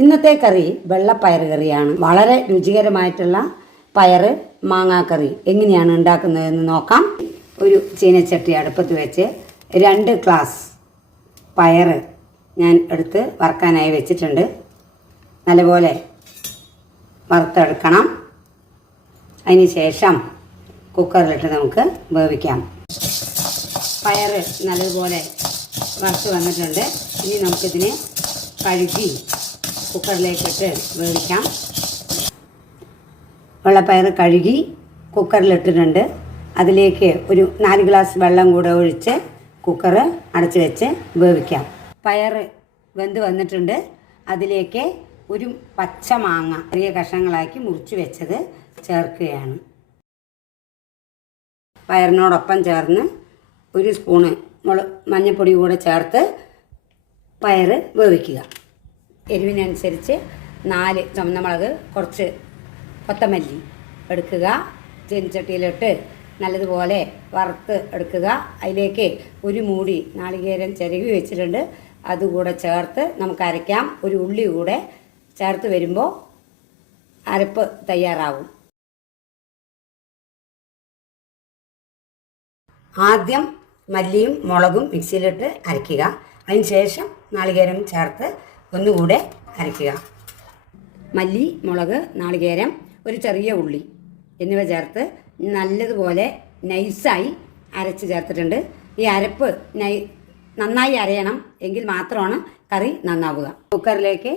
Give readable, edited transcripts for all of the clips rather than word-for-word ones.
ഇന്നത്തെ കറി വെള്ളപ്പയർ കറിയാണ്. വളരെ രുചികരമായിട്ടുള്ള പയർ മാങ്ങാക്കറി എങ്ങനെയാണ് ഉണ്ടാക്കുന്നതെന്ന് നോക്കാം. ഒരു ചീനച്ചട്ടി അടുപ്പത്ത് വെച്ച് 2 ഗ്ലാസ് പയർ ഞാൻ എടുത്ത് വറുക്കാനായി വെച്ചിട്ടുണ്ട്. നല്ലപോലെ വറുത്തെടുക്കണം. അതിന് ശേഷം കുക്കറിലിട്ട് നമുക്ക് വേവിക്കാം. പയർ നല്ലതുപോലെ വറുത്ത് വന്നിട്ടുണ്ട്. ഇനി നമുക്കിതിനെ കഴുകി കുക്കറിലേക്കിട്ട് വേവിക്കാം. വെള്ളപ്പയർ കഴുകി കുക്കറിലിട്ടിട്ടുണ്ട്. അതിലേക്ക് ഒരു 4 ഗ്ലാസ് വെള്ളം കൂടെ ഒഴിച്ച് കുക്കർ അടച്ച് വെച്ച് വേവിക്കാം. പയർ വെന്ത് വന്നിട്ടുണ്ട്. അതിലേക്ക് ഒരു പച്ചമാങ്ങ ചെറിയ കഷ്ണങ്ങളാക്കി മുറിച്ച് വെച്ചത് ചേർക്കുകയാണ്. പയറിനോടൊപ്പം ചേർന്ന് 1 സ്പൂണ് മഞ്ഞൾപ്പൊടി കൂടെ ചേർത്ത് പയർ വേവിക്കുക. എരിവിനനുസരിച്ച് 4 ചുവന്ന മുളക്, കുറച്ച് കൊത്തമല്ലി എടുക്കുക. ചീനച്ചട്ടിയിലിട്ട് നല്ലതുപോലെ വറുത്ത് എടുക്കുക. അതിലേക്ക് 1 മൂടി നാളികേരം ചിരകി വെച്ചിട്ടുണ്ട്. അതുകൂടെ ചേർത്ത് നമുക്ക് അരയ്ക്കാം. 1 ഉള്ളി കൂടെ ചേർത്ത് വരുമ്പോൾ അരപ്പ് തയ്യാറാവും. ആദ്യം മല്ലിയും മുളകും മിക്സിയിലിട്ട് അരയ്ക്കുക. അതിന് ശേഷം നാളികേരം ചേർത്ത് ഒന്നുകൂടെ അരയ്ക്കുക. മല്ലി, മുളക്, നാളികേരം, ഒരു ചെറിയ ഉള്ളി എന്നിവ ചേർത്ത് നല്ലതുപോലെ നൈസായി അരച്ച് ചേർത്തിട്ടുണ്ട്. ഈ അരപ്പ് നന്നായി അരയണം, എങ്കിൽ മാത്രമാണ് കറി നന്നാവുക. കുക്കറിലേക്ക്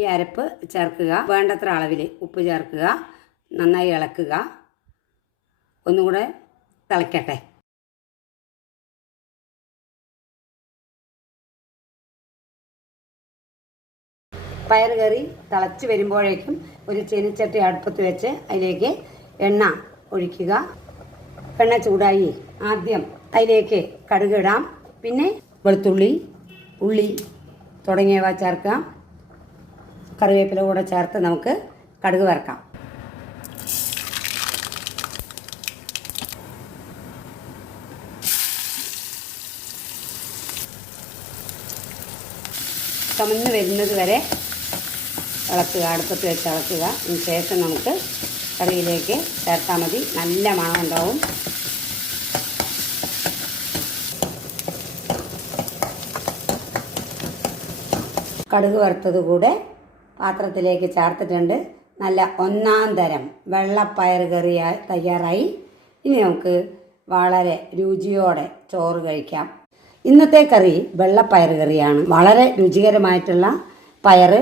ഈ അരപ്പ് ചേർക്കുക. വേണ്ടത്ര അളവിൽ ഉപ്പ് ചേർക്കുക. നന്നായി ഇളക്കുക. ഒന്നുകൂടെ തിളയ്ക്കട്ടെ. പയർ കറി തിളച്ച് വരുമ്പോഴേക്കും ഒരു ചീനച്ചട്ടി അടുപ്പത്ത് വെച്ച് അതിലേക്ക് എണ്ണ ഒഴിക്കുക. എണ്ണ ചൂടായി ആദ്യം അതിലേക്ക് കടുക് ഇടാം. പിന്നെ വെളുത്തുള്ളി, ഉള്ളി തുടങ്ങിയവ ചേർക്കാം. കറിവേപ്പില കൂടെ ചേർത്ത് നമുക്ക് കടുക് വറുക്കാം. ചുമന്ന് വരുന്നത് വരെ ഇളക്കുക. അടുപ്പത്ത് വെച്ച് ഇളക്കുക. അതിന് ശേഷം നമുക്ക് കറിയിലേക്ക് ചേർത്താൽ മതി. നല്ല മണം ഉണ്ടാവും. കടുക് വറുത്തത് കൂടെ പാത്രത്തിലേക്ക് ചേർത്തിട്ടുണ്ട്. നല്ല ഒന്നാം തരം വെള്ളപ്പയർ കറി തയ്യാറായി. ഇനി നമുക്ക് വളരെ രുചിയോടെ ചോറ് കഴിക്കാം. ഇന്നത്തെ കറി വെള്ളപ്പയർ കറിയാണ്. വളരെ രുചികരമായിട്ടുള്ള പയർ